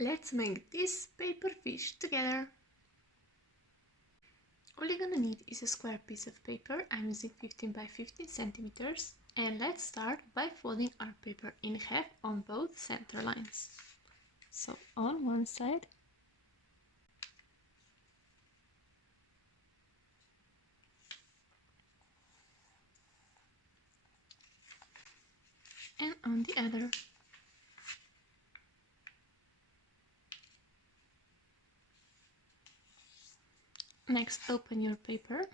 Let's make this paper fish together. All you're gonna need is a square piece of paper. I'm using 15 by 15 centimeters. And let's start by folding our paper in half on both center lines. So on one side and on the other. Next, open your paper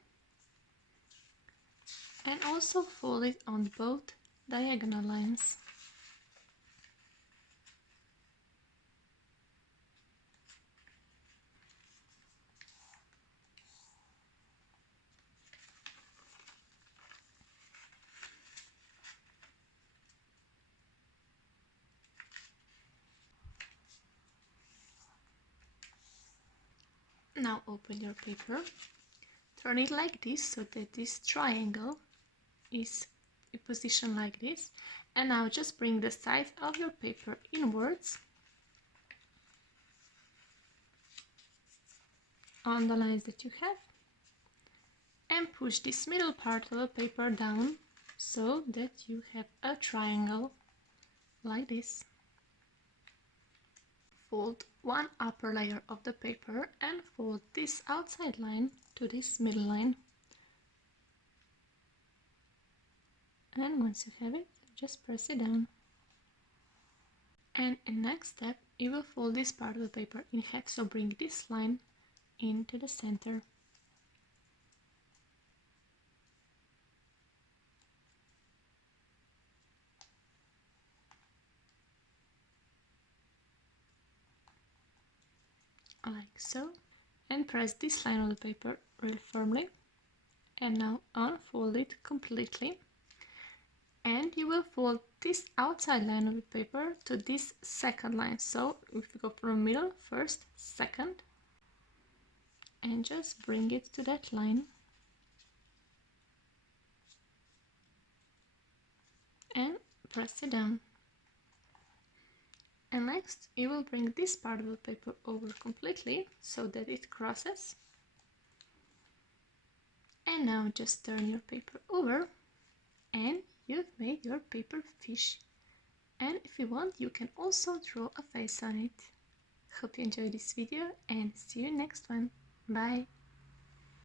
and also fold it on both diagonal lines. Now open your paper, turn it like this so that this triangle is positioned like this, and now just bring the sides of your paper inwards on the lines that you have, and push this middle part of the paper down so that you have a triangle like this. Fold one upper layer of the paper and fold this outside line to this middle line. And once you have it, just press it down. And in next step, you will fold this part of the paper in half, so bring this line into the center. Like so, and press this line of the paper really firmly, and now unfold it completely, and you will fold this outside line of the paper to this second line. So if you go from middle, first, second, and just bring it to that line and press it down. And next you will bring this part of the paper over completely so that it crosses. And now just turn your paper over and you've made your paper fish. And if you want, you can also draw a face on it. Hope you enjoyed this video and see you next one. Bye!